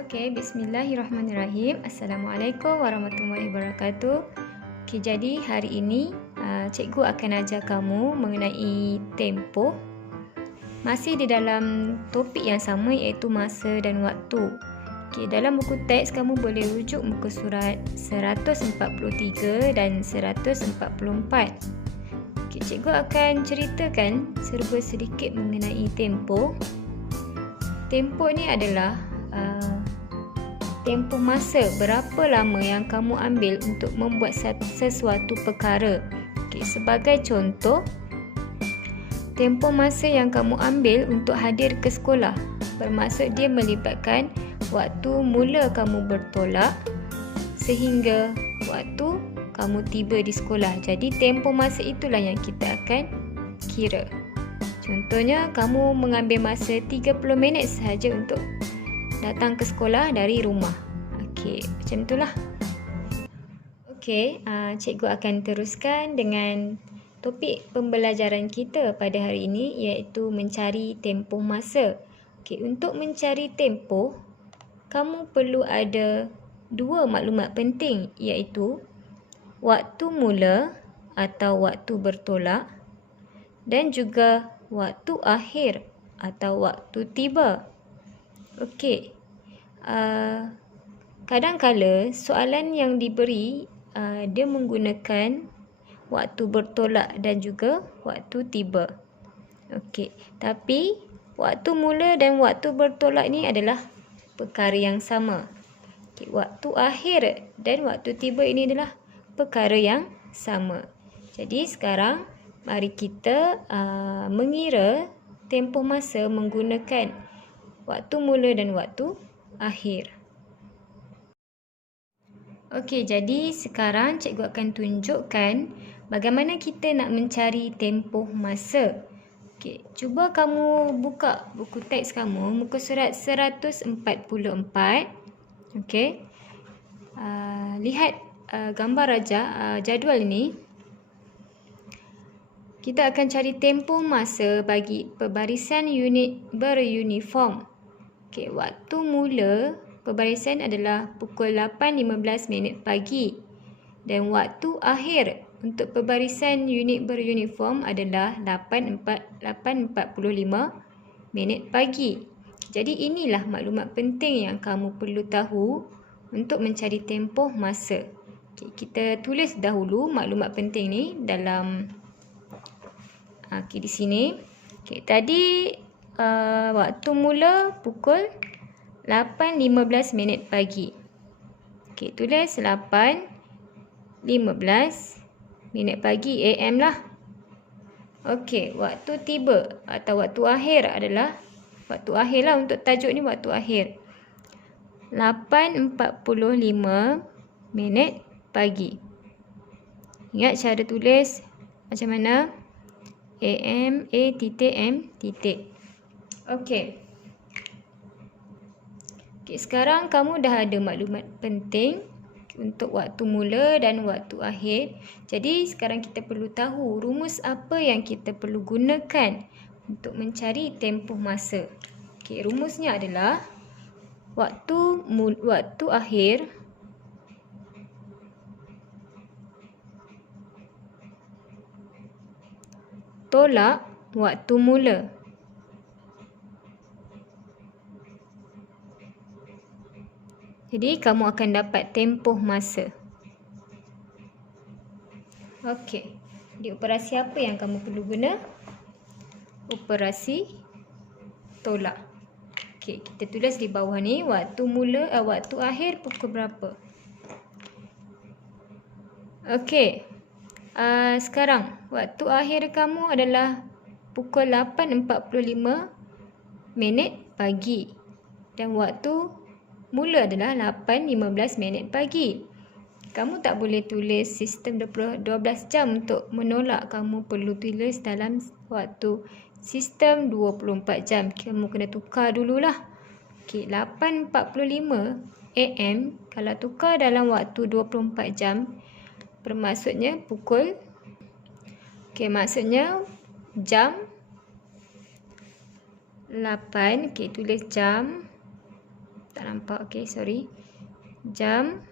Okey, bismillahirrahmanirrahim. Assalamualaikum warahmatullahi wabarakatuh. Okey, jadi hari ini cikgu akan ajar kamu mengenai tempoh. Masih di dalam topik yang sama iaitu masa dan waktu. Okey, dalam buku teks kamu boleh rujuk muka surat 143 dan 144. Okey, cikgu akan ceritakan serba sedikit mengenai tempoh. Tempoh ni adalah tempoh masa berapa lama yang kamu ambil untuk membuat sesuatu perkara. Okay, sebagai contoh, tempoh masa yang kamu ambil untuk hadir ke sekolah bermaksud dia melibatkan waktu mula kamu bertolak sehingga waktu kamu tiba di sekolah. Jadi tempoh masa itulah yang kita akan kira. Contohnya, kamu mengambil masa 30 minit sahaja untuk datang ke sekolah dari rumah. Okey, macam itulah. Okey, cikgu akan teruskan dengan topik pembelajaran kita pada hari ini iaitu mencari tempoh masa. Okey, untuk mencari tempoh, kamu perlu ada dua maklumat penting iaitu waktu mula atau waktu bertolak dan juga waktu akhir atau waktu tiba. Okey, kadang-kala soalan yang diberi dia menggunakan waktu bertolak dan juga waktu tiba. Okey, tapi waktu mula dan waktu bertolak ni adalah perkara yang sama. Okey, waktu akhir dan waktu tiba ini adalah perkara yang sama. Jadi sekarang mari kita mengira tempoh masa menggunakan waktu mula dan waktu akhir. Okey, jadi sekarang cikgu akan tunjukkan bagaimana kita nak mencari tempoh masa. Okey, cuba kamu buka buku teks kamu, muka surat 144. Okey. Lihat gambar jadual ini. Kita akan cari tempoh masa bagi pebarisan unit beruniform. Okey, waktu mula pebarisan adalah pukul 8.15 pagi dan waktu akhir untuk pebarisan unit beruniform adalah 8.45 pagi. Jadi inilah maklumat penting yang kamu perlu tahu untuk mencari tempoh masa. Okey, kita tulis dahulu maklumat penting ni dalam di sini. Okey, tadi waktu mula pukul 8.15 pagi. Okey, tulis 8.15 pagi AM lah. Okey, waktu tiba atau waktu akhir adalah waktu akhir lah untuk tajuk ni, waktu akhir. 8.45 pagi. Ingat cara tulis macam mana? AM, A.M. Okey. Okey, sekarang kamu dah ada maklumat penting untuk waktu mula dan waktu akhir. Jadi sekarang kita perlu tahu rumus apa yang kita perlu gunakan untuk mencari tempoh masa. Okey, rumusnya adalah waktu akhir tolak waktu mula. Jadi kamu akan dapat tempoh masa. Okey. Jadi operasi apa yang kamu perlu guna? Operasi tolak. Okey, kita tulis di bawah ni waktu akhir pukul berapa. Okey. Sekarang waktu akhir kamu adalah pukul 8.45 pagi dan waktu mula adalah 8.15 pagi. Kamu tak boleh tulis sistem 12 jam untuk menolak. Kamu perlu tulis dalam waktu sistem 24 jam. Kamu kena tukar dululah. Okey, 8.45 AM kalau tukar dalam waktu 24 jam bermaksudnya pukul. Okey, maksudnya jam 8. Okey, tulis jam. Tak nampak. Okey, sorry. Jam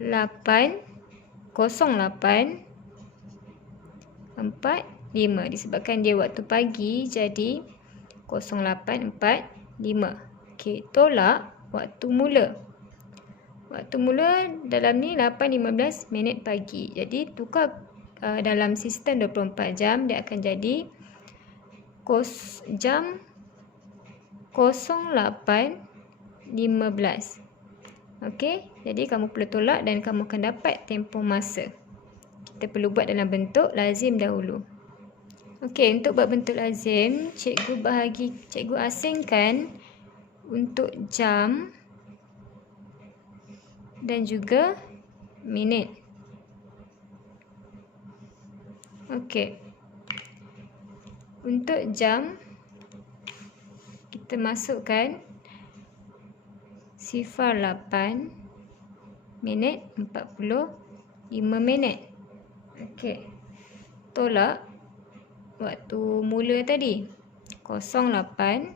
8:08:45. Disebabkan dia waktu pagi, jadi 08:45. Okey, tolak waktu mula. Waktu mula dalam ni 8:15 pagi. Jadi tukar dalam sistem 24 jam, dia akan jadi jam 08:15. Okey, jadi kamu perlu tolak dan kamu akan dapat tempoh masa. Kita perlu buat dalam bentuk lazim dahulu. Okey, untuk buat bentuk lazim, cikgu asingkan untuk jam dan juga minit. Okey. Untuk jam, kita masukkan 08:45. Okey. Tolak waktu mula tadi. 08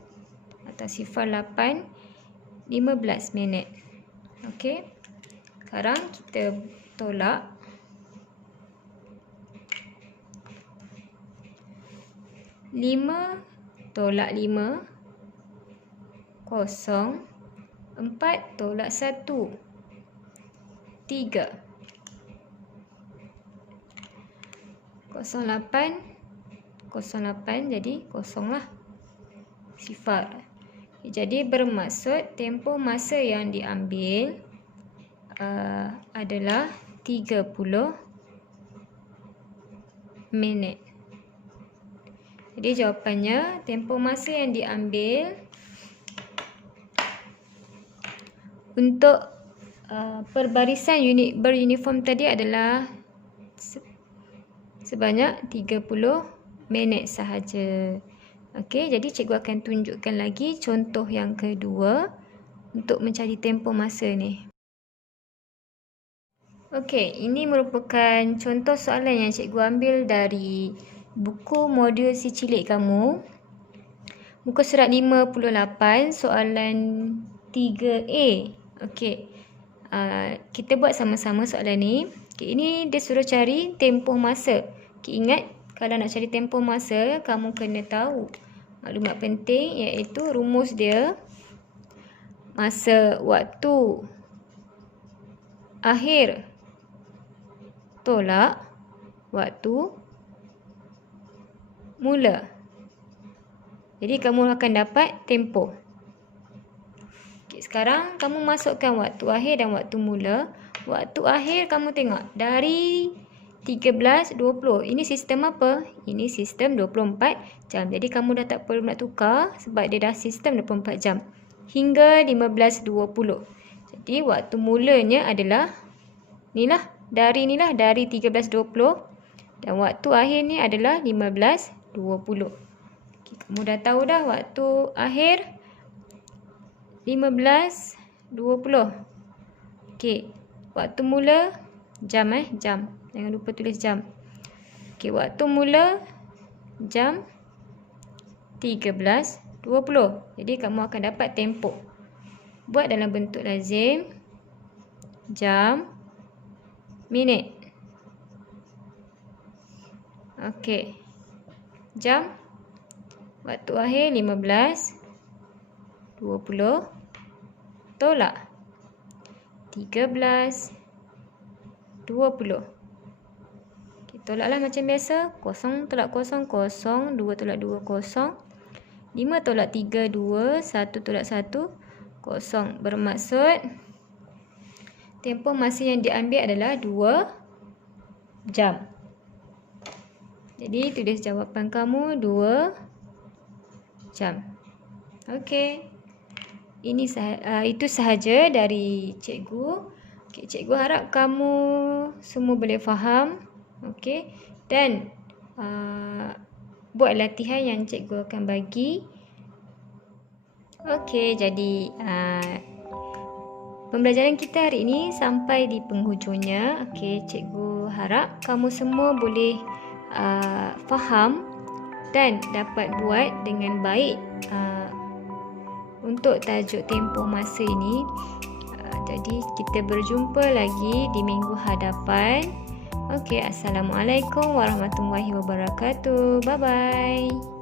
atau 08:15. Okey. Sekarang kita tolak. Lima tolak 5. 0. 4 tolak 1. 3. 08. 08 jadi kosong lah. Sifar. Jadi bermaksud tempoh masa yang diambil adalah 30 minit. Jadi jawapannya, tempoh masa yang diambil untuk perbarisan unit beruniform tadi adalah sebanyak 30 minit sahaja. Okey, jadi cikgu akan tunjukkan lagi contoh yang kedua untuk mencari tempoh masa ni. Okey, ini merupakan contoh soalan yang cikgu ambil dari buku modul si cilik kamu. Muka surat 58, soalan 3A. Okey, kita buat sama-sama soalan ni. Okay, ini dia suruh cari tempoh masa. Okay, ingat, kalau nak cari tempoh masa, kamu kena tahu maklumat penting, iaitu rumus dia. Masa waktu akhir tolak waktu mula. Jadi kamu akan dapat tempoh. Okay, sekarang kamu masukkan waktu akhir dan waktu mula. Waktu akhir kamu tengok dari 13.20. Ini sistem apa? Ini sistem 24 jam. Jadi kamu dah tak perlu nak tukar sebab dia dah sistem 24 jam. Hingga 15.20. Jadi waktu mulanya adalah inilah, dari 13.20 dan waktu akhir ni adalah 15.20. Okay, kamu dah tahu dah waktu akhir 15.20. Okey, waktu mula jam jam. Jangan lupa tulis jam. Okey, waktu mula jam 13.20. Jadi kamu akan dapat tempoh. Buat dalam bentuk lazim. Jam, minit. Okey. Jam, waktu akhir 15.20. Tolak 13.20. Tolaklah macam biasa. 0 tolak 0, 0. 2 tolak 2, 0. 5 tolak 3, 2. 1 tolak 1, 0. Bermaksud tempoh masa yang diambil adalah 2 jam. Jadi tulis jawapan kamu 2 jam. Okey. Itu sahaja dari cikgu. Okay, cikgu harap kamu semua boleh faham. Okey, dan buat latihan yang cikgu akan bagi. Okey, jadi pembelajaran kita hari ini sampai di penghujungnya. Okey, cikgu harap kamu semua boleh faham dan dapat buat dengan baik untuk tajuk tempoh masa ini. Jadi kita berjumpa lagi di minggu hadapan. Okey, Assalamualaikum warahmatullahi wabarakatuh. Bye bye.